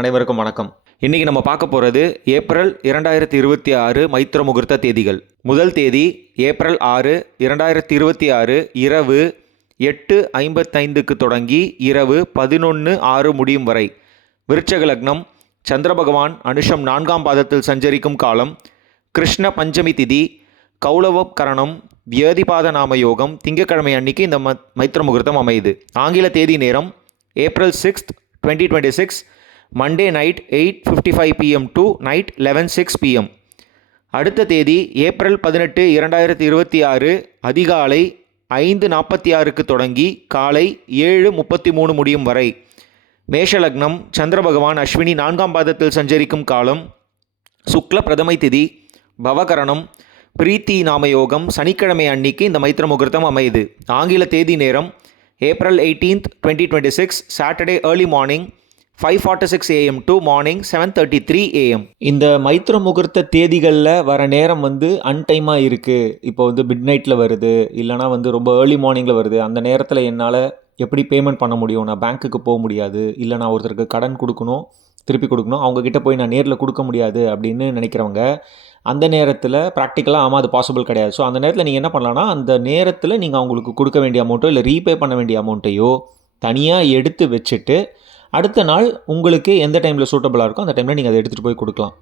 அனைவருக்கும் வணக்கம். இன்றைக்கி நம்ம பார்க்க போகிறது ஏப்ரல் 2026 மைத்திர முகூர்த்த தேதிகள். முதல் தேதி ஏப்ரல் 6, 2026 இரவு 8:55க்கு தொடங்கி இரவு 11:06 முடியும் வரை. விருச்சக லக்னம். சந்திர பகவான் அனுஷம் 4ஆம் பாதத்தில் சஞ்சரிக்கும் காலம். கிருஷ்ண பஞ்சமி திதி. கௌளவ கரணம். வியதிபாத நாம யோகம். திங்கக்கிழமை அன்னைக்கு இந்த மைத்திர முகூர்த்தம் அமையுது. ஆங்கில தேதி நேரம் April 6, 2026 Monday night 8:55 PM to night 11:06 PM. அடுத்த தேதி ஏப்ரல் 18, 2026 அதிகாலை 5:46க்கு தொடங்கி காலை 7:33 முடியும் வரை. மேஷ லக்னம். சந்திர பகவான் அஸ்வினி 4ஆம் பாதத்தில் சஞ்சரிக்கும் காலம். சுக்ல பிரதமை திதி. பவகரணம். பிரீத்தி நாமயோகம். சனிக்கிழமை அன்னைக்கு இந்த மைத்திர முகூர்த்தம் அமையுது. ஆங்கில தேதி நேரம் April 18, 2026 Saturday early morning 5:46 AM to morning 7:33 AM. இந்த மைத்திர முகூர்த்த தேதிகளில் வர நேரம் அன்டைமாக இருக்குது. இப்போ மிட் நைட்டில் வருது, இல்லைனா ரொம்ப ஏர்லி மார்னிங்கில் வருது. அந்த நேரத்தில் என்னால் எப்படி பேமெண்ட் பண்ண முடியும்? நான் பேங்க்குக்கு போக முடியாது, இல்லை நான் ஒருத்தருக்கு கடன் கொடுக்கணும், திருப்பி கொடுக்கணும், அவங்கக்கிட்ட போய் நான் நேரில் கொடுக்க முடியாது அப்படின்னு நினைக்கிறவங்க, அந்த நேரத்தில் ப்ராக்டிக்கலாக அது பாசிபிள் கிடையாது. ஸோ அந்த நேரத்தில் நீங்கள் என்ன பண்ணலான்னா, அந்த நேரத்தில் நீங்கள் அவங்களுக்கு கொடுக்க வேண்டிய அமௌண்ட்டோ இல்லை ரீபே பண்ண வேண்டிய அமௌண்ட்டையோ தனியாக எடுத்து வச்சுட்டு அடுத்த நாள் உங்களுக்கு எந்த டைமில் சூட்டபுளாக இருக்கோ அந்த டைமில் நீங்கள் அதை எடுத்துகிட்டு போய் கொடுக்கலாம்.